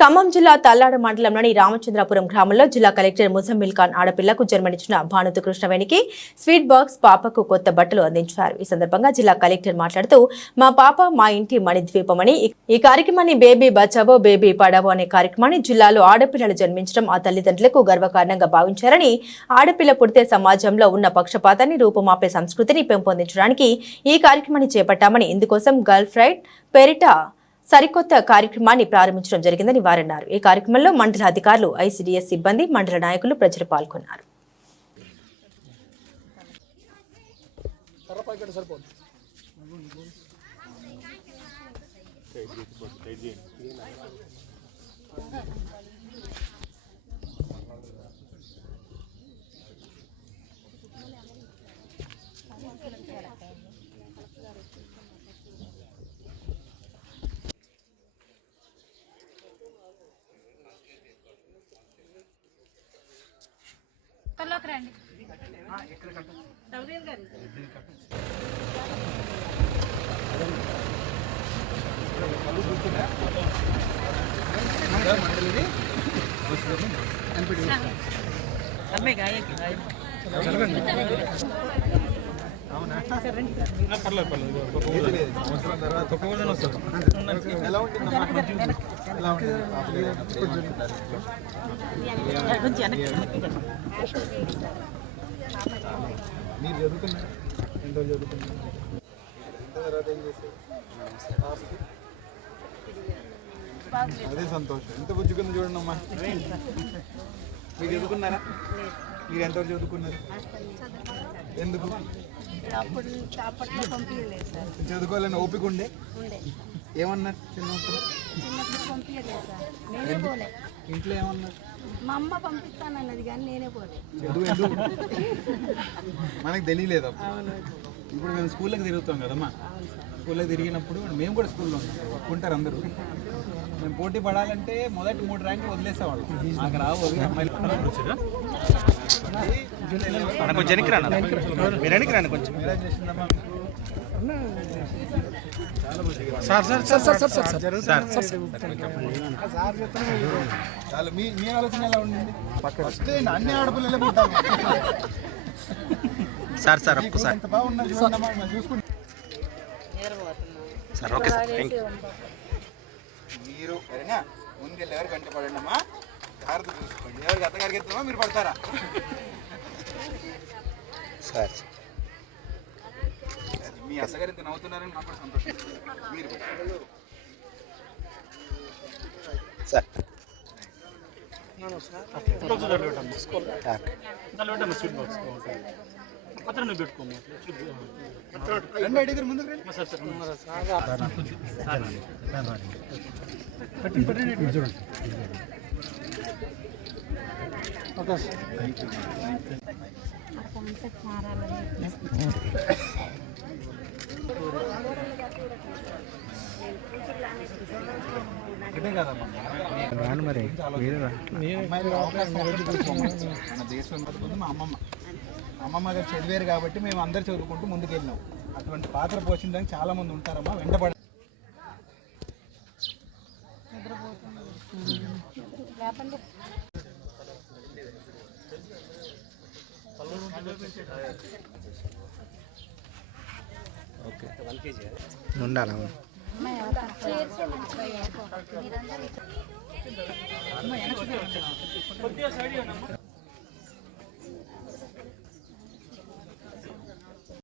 ఖమ్మం జిల్లా తల్లాడ మండలంలోని రామచంద్రపురం గ్రామంలో జిల్లా కలెక్టర్ ముజమ్మిల్ ఖాన్ ఆడపిల్లకు జన్మనిచ్చిన భానుతు కృష్ణవేణికి స్వీట్ బాక్స్ పాపకు కొత్త బట్టలు అందించారు. ఈ సందర్భంగా జిల్లా కలెక్టర్ మాట్లాడుతూ మా పాప మా ఇంటి మణిద్వీపమని ఈ కార్యక్రమాన్ని బేబీ బచావో బేబీ పడావో అనే కార్యక్రమాన్ని జిల్లాలో ఆడపిల్లలు జన్మించడం ఆ తల్లిదండ్రులకు గర్వకారణంగా భావించారని, ఆడపిల్ల పుడితే సమాజంలో ఉన్న పక్షపాతాన్ని రూపుమాపే సంస్కృతిని పెంపొందించడానికి ఈ కార్యక్రమాన్ని చేపట్టామని, ఇందుకోసం గర్ల్ ఫ్రైడ్ పేరిట సరికొత్త కార్యక్రమాన్ని ప్రారంభించడం జరిగిందని వారన్నారు. ఈ కార్యక్రమంలో మండల అధికారులు, ఐసీడీఎస్ సిబ్బంది, మండల నాయకులు, ప్రజలు పాల్గొన్నారు. మీరు చదువుకున్నారు ఎంత చదువుకున్నారు తర్వాత ఏం చేశారు? అదే సంతోషం. ఎంత బుజ్జుకుంది చూడండి అమ్మా. మీరు చదువుకున్నారా? మీరు ఎంతవరకు చదువుకున్నారు? ఎందుకు చదువుకోవాలని ఓపిక ఉండే? ఏమన్నారు చిన్నప్పుడు? ఇంట్లో ఏమన్నారు? మా అమ్మ పంపిస్తానన్నది కానీ నేనే పోలే. చదువు ఎందుకు మనకు తెలియలేదు. ఇప్పుడు మేము స్కూల్లోకి తిరుగుతాం కదమ్మా. స్కూల్లోకి తిరిగినప్పుడు మేము కూడా స్కూల్లో ఉంటారు అందరూ. మేము పోటీ పడాలంటే మొదటి 3 ర్యాంకులు వదిలేసేవాళ్ళం. నాకు రావు అమ్మాయిలు. మీ ఆలోచన ఎలా ఉండింది? ఫస్ట్ అన్ని ఆడపిల్లలే పుట్టాలి. ఎంత బాగున్నారు చూసుకుంటాం. మీరు సరేనా ముందు ఎవరికి వెంట పడండి అమ్మా. జాగ్రత్త చూసుకోండి. ఎవరికి అత్తగారికి ఎత్తామా మీరు పడతారా? సార్ మీ అత్తగారు ఎంత నవ్వుతున్నారని నాకు కూడా సంతోషం. మీరు సార్ రండి అడిగారు ముందుకు రండి. మరి మన దేశం మా అమ్మమ్మ గారు చదివారు కాబట్టి మేము అందరు చదువుకుంటూ ముందుకు వెళ్ళినాం. అటువంటి పాత్ర పోషించడానికి చాలా మంది ఉంటారమ్మా. వెంటబడి ఉండాలి.